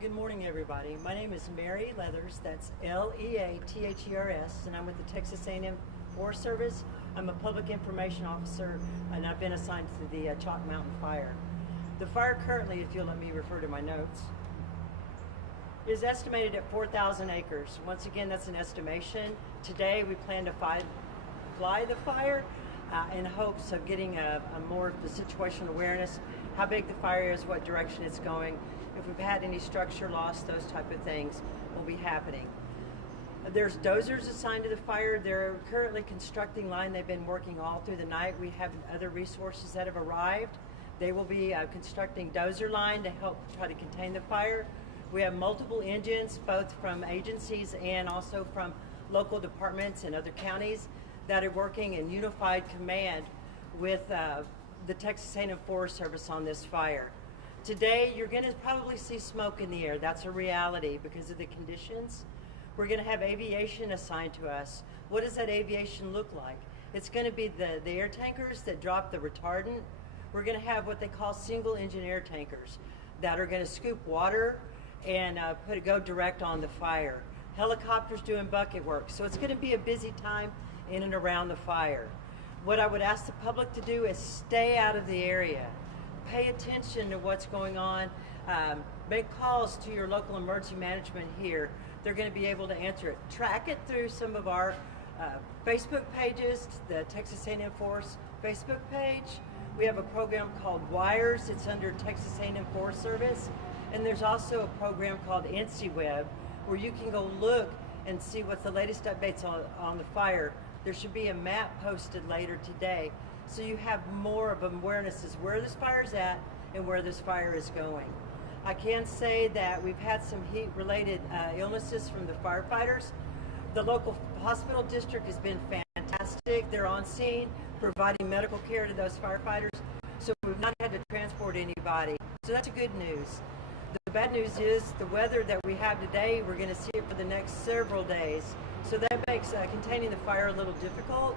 Good morning, everybody. My name is Mary Leathers. That's Leathers, and I'm with the Texas A&M Forest Service. I'm a public information officer, and I've been assigned to the Chalk Mountain Fire. The fire currently, if you'll let me refer to my notes, is estimated at 4,000 acres. Once again, that's an estimation. Today, we plan to fly the fire in hopes of getting a more of the situational awareness, how big the fire is, what direction it's going. If we've had any structure loss, those type of things will be happening. There's dozers assigned to the fire. They're currently constructing line. They've been working all through the night. We have other resources that have arrived. They will be constructing dozer line to help try to contain the fire. We have multiple engines, both from agencies and also from local departments and other counties that are working in unified command with the Texas A&M Forest Service on this fire. Today, you're going to probably see smoke in the air. That's a reality because of the conditions. We're going to have aviation assigned to us. What does that aviation look like? It's going to be the air tankers that drop the retardant. We're going to have what they call single engine air tankers that are going to scoop water and go direct on the fire. Helicopters doing bucket work. So it's going to be a busy time in and around the fire. What I would ask the public to do is stay out of the area. Pay attention to what's going on. Make calls to your local emergency management here. They're going to be able to answer it. Track it through some of our Facebook pages, the Texas A&M Forest Facebook page. We have a program called Wires. It's under Texas A&M Forest Service. And there's also a program called InstiWeb where you can go look and see what the latest updates on the fire. There should be a map posted later today, so you have more of awareness as where this fire's at and where this fire is going. I can say that we've had some heat-related illnesses from the firefighters. The local hospital district has been fantastic. They're on scene, providing medical care to those firefighters, so we've not had to transport anybody. So that's good news. The bad news is the weather that we have today, we're going to see it for the next several days. So that makes containing the fire a little difficult,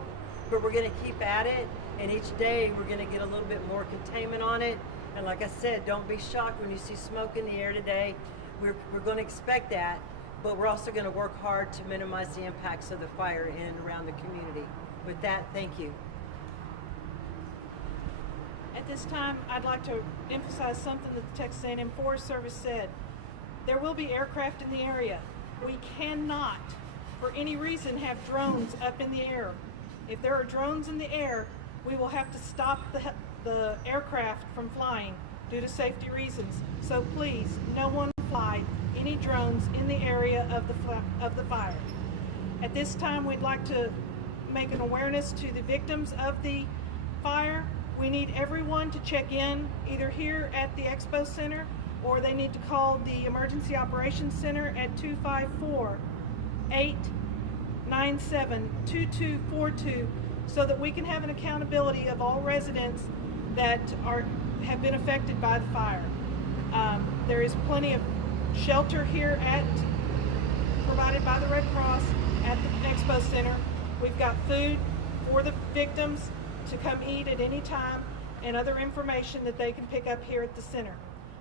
but we're going to keep at it, and each day we're going to get a little bit more containment on it. And like I said, don't be shocked when you see smoke in the air today. We're going to expect that, but we're also going to work hard to minimize the impacts of the fire in and around the community. With that, thank you. At this time, I'd like to emphasize something that the Texas A&M Forest Service said. There will be aircraft in the area. We cannot, for any reason, have drones up in the air. If there are drones in the air, we will have to stop the aircraft from flying due to safety reasons. So please, no one fly any drones in the area of the fire. At this time, we'd like to make an awareness to the victims of the fire. We need everyone to check in either here at the Expo Center, or they need to call the Emergency Operations Center at 254-897-2242 so that we can have an accountability of all residents that have been affected by the fire. There is plenty of shelter here provided by the Red Cross at the Expo Center. We've got food for the victims to come eat at any time, and other information that they can pick up here at the center.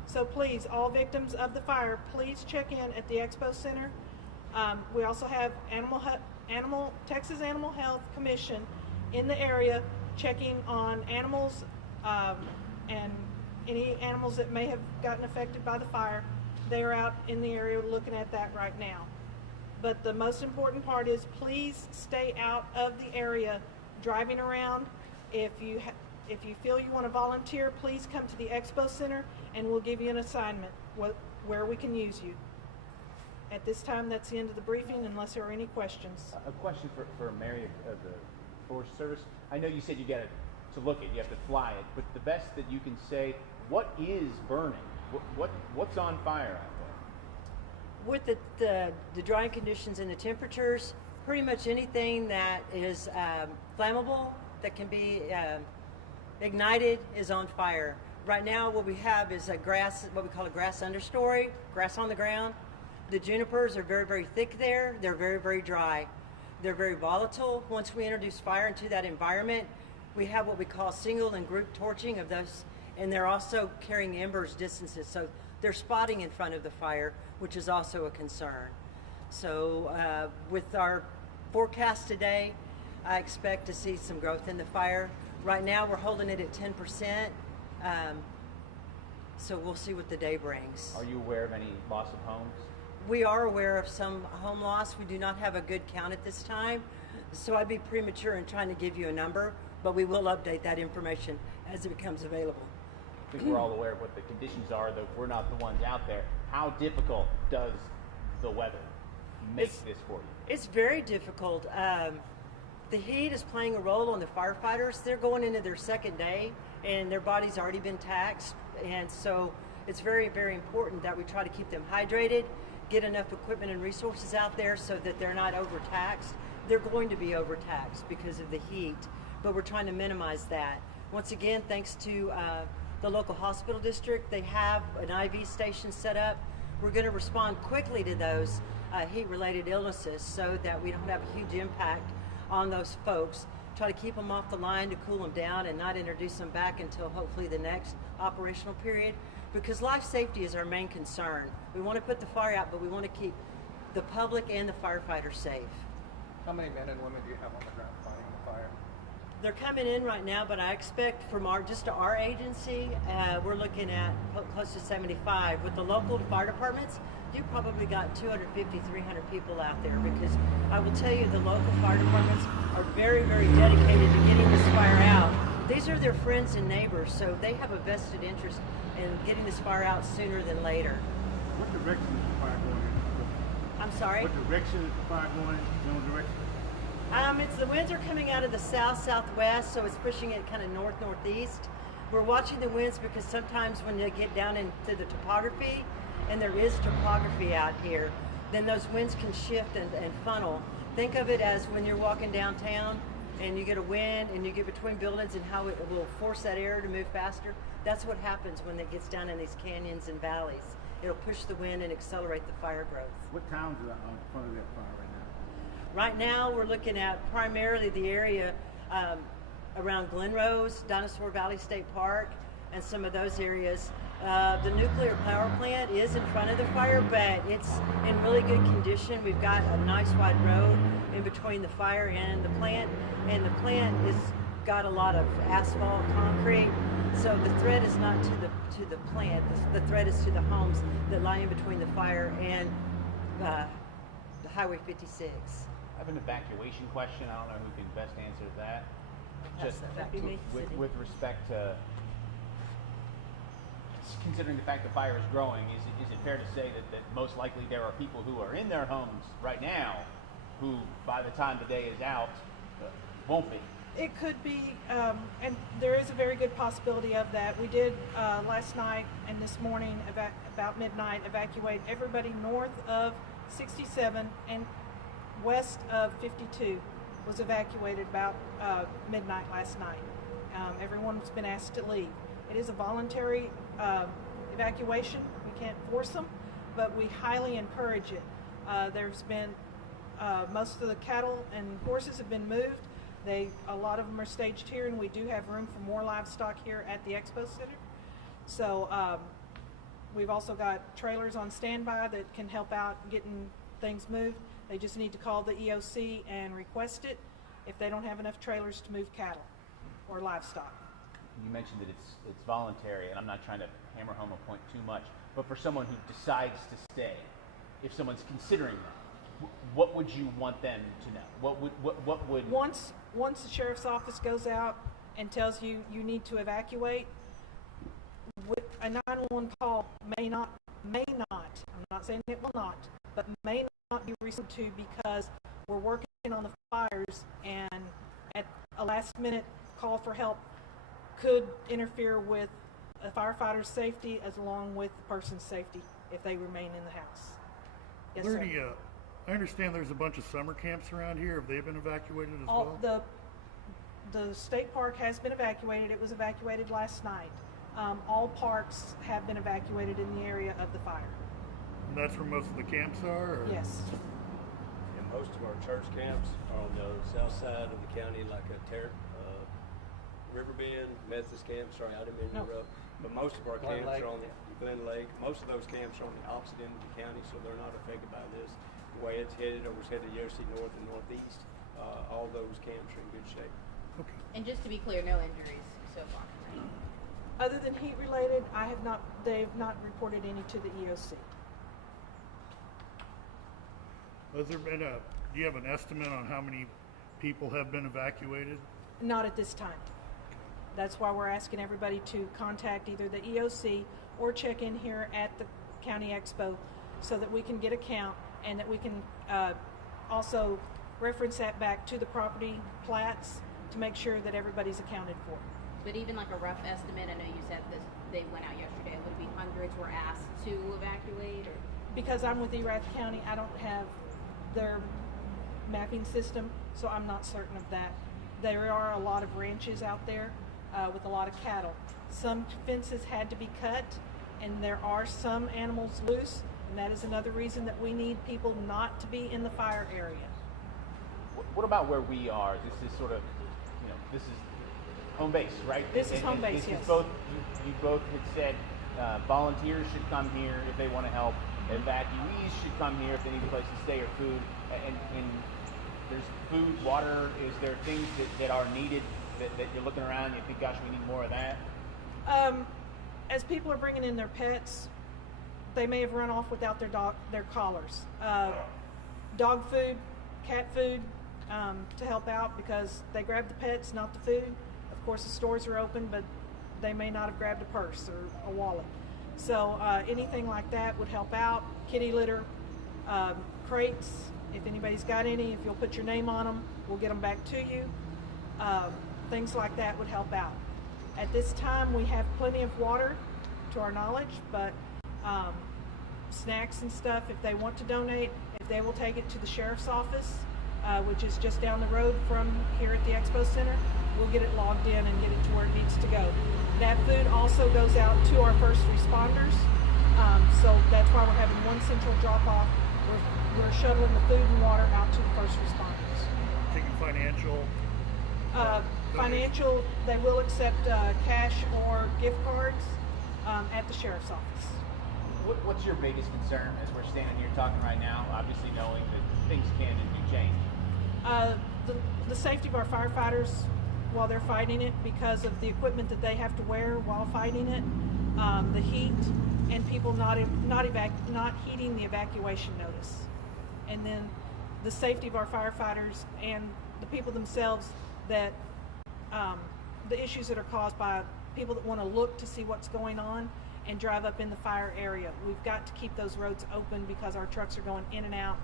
So please, all victims of the fire, please check in at the Expo Center. We also have Texas Animal Health Commission in the area checking on animals and any animals that may have gotten affected by the fire. They're out in the area looking at that right now. But the most important part is please stay out of the area driving around. If you feel you want to volunteer, please come to the Expo Center and we'll give you an assignment where we can use you. At this time, that's the end of the briefing unless there are any questions. A question for Mary of the Forest Service. I know you said you got to look it, you have to fly it, but the best that you can say, what is burning? What's on fire out there? With the drying conditions and the temperatures, pretty much anything that is flammable, that can be ignited, is on fire. Right now what we have is a grass, what we call a grass understory, grass on the ground. The junipers are very, very thick there. They're very, very dry. They're very volatile. Once we introduce fire into that environment, we have what we call single and group torching of those, and they're also carrying embers distances. So They're spotting in front of the fire, which is also a concern. So with our forecast today, I expect to see some growth in the fire. Right now we're holding it at 10%, so we'll see what the day brings. Are you aware of any loss of homes? We are aware of some home loss. We do not have a good count at this time, so I'd be premature in trying to give you a number, but we will update that information as it becomes available. I think we're all aware of what the conditions are, that we're not the ones out there. How difficult does the weather make this for you? It's very difficult. The heat is playing a role on the firefighters. They're going into their second day and their body's already been taxed, and so it's very, very important that we try to keep them hydrated, get enough equipment and resources out there so that they're not overtaxed. They're going to be overtaxed because of the heat, but we're trying to minimize that. Once again, thanks to the local hospital district, they have an IV station set up. We're going to respond quickly to those heat-related illnesses so that we don't have a huge impact on those folks. Try to keep them off the line to cool them down and not introduce them back until hopefully the next operational period, because life safety is our main concern. We want to put the fire out, but we want to keep the public and the firefighters safe. How many men and women do you have on the ground fighting the fire? They're coming in right now, but I expect from just our agency, we're looking at close to 75. With the local fire departments, you probably got 250, 300 people out there, because I will tell you the local fire departments are very, very dedicated to getting this fire out. These are their friends and neighbors, so they have a vested interest in getting this fire out sooner than later. What direction is the fire going in? I'm sorry? What direction is the fire going in? General direction? The winds are coming out of the south-southwest, so it's pushing it kind of north-northeast. We're watching the winds because sometimes when you get down into the topography, and there is topography out here, then those winds can shift and funnel. Think of it as when you're walking downtown and you get a wind and you get between buildings and how it will force that air to move faster. That's what happens when it gets down in these canyons and valleys. It'll push the wind and accelerate the fire growth. What towns are in front of that fire right Right now? now, we're looking at primarily the area around Glen Rose, Dinosaur Valley State Park, and some of those areas. The nuclear power plant is in front of the fire, but it's in really good condition. We've got a nice wide road in between the fire and the plant is got a lot of asphalt, concrete. So the threat is not to the plant. The threat is to the homes that lie in between the fire and the Highway 56. I have an evacuation question. I don't know who can best answer that. That'd be me. With respect to considering the fact the fire is growing, is it fair to say that most likely there are people who are in their homes right now who, by the time the day is out, won't be? It could be, and there is a very good possibility of that. We did last night and this morning, about midnight, evacuate everybody north of 67 and west of 52 was evacuated about midnight last night. Everyone's been asked to leave. It is a voluntary evacuation. We can't force them, but we highly encourage it. There's been, most of the cattle and horses have been moved. A lot of them are staged here, and we do have room for more livestock here at the Expo Center. So we've also got trailers on standby that can help out getting things moved. They just need to call the EOC and request it if they don't have enough trailers to move cattle or livestock. You mentioned that it's voluntary, and I'm not trying to hammer home a point too much, but for someone who decides to stay, if someone's considering that, what would you want them to know? What would once the sheriff's office goes out and tells you you need to evacuate, a 911 call may not, I'm not saying it will not, but may not be responded to because we're working on the fires, and at a last minute call for help could interfere with a firefighter's safety as along with the person's safety if they remain in the house. Yes, sir. I understand there's a bunch of summer camps around here. Have they been evacuated as well? well? The state park has been evacuated. It was evacuated last night. All parks have been evacuated in the area of the fire. And that's where most of the camps are? Or? Yes. And most of our church camps are on the south side of the county, like a Riverbend, Methodist camp. Sorry, I didn't mean to interrupt. But most of our camps are on the Glen Lake. Most of those camps are on the opposite end of the county, so they're not affected by this. The way it's headed, or was headed yesterday, north and northeast, all those camps are in good shape. Okay. And just to be clear, no injuries so far, right? Other than heat related, they have not reported any to the EOC. Has there been do you have an estimate on how many people have been evacuated? Not at this time. That's why we're asking everybody to contact either the EOC or check in here at the County Expo so that we can get a count and that we can also reference that back to the property plats to make sure that everybody's accounted for. But even like a rough estimate, I know you said this, they went out yesterday, would it be hundreds were asked to evacuate, or? Because I'm with Evacuation County, I don't have their mapping system, so I'm not certain of that. There are a lot of ranches out there with a lot of cattle. Some fences had to be cut, and there are some animals loose, and that is another reason that we need people not to be in the fire area. What about where we are? This is sort of, this is home base, right? This is home base, yes. You both had said volunteers should come here if they want to help. Evacuees should come here if they need a place to stay or food. And there's food, water. Is there things that are needed that you're looking around and you think, gosh, we need more of that? As people are bringing in their pets, they may have run off without their collars. Dog food, cat food, to help out because they grabbed the pets, not the food. Of course, the stores are open, but they may not have grabbed a purse or a wallet. So anything like that would help out. Kitty litter, crates, if anybody's got any, if you'll put your name on them, we'll get them back to you. Things like that would help out. At this time, we have plenty of water to our knowledge, but snacks and stuff, if they want to donate, if they will take it to the sheriff's office, which is just down the road from here at the Expo Center, we'll get it logged in and get it to where it needs to go. That food also goes out to our first responders, so that's why we're having one central drop-off. We're shuttling the food and water out to the first responders. Taking financial? Financial, they will accept cash or gift cards at the sheriff's office. What's your biggest concern as we're standing here talking right now, obviously knowing that things can and do change? The safety of our firefighters while they're fighting it because of the equipment that they have to wear while fighting it, the heat, and people not heeding the evacuation notice. And then the safety of our firefighters and the people themselves that the issues that are caused by people that want to look to see what's going on and drive up in the fire area. We've got to keep those roads open because our trucks are going in and out,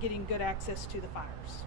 getting good access to the fires.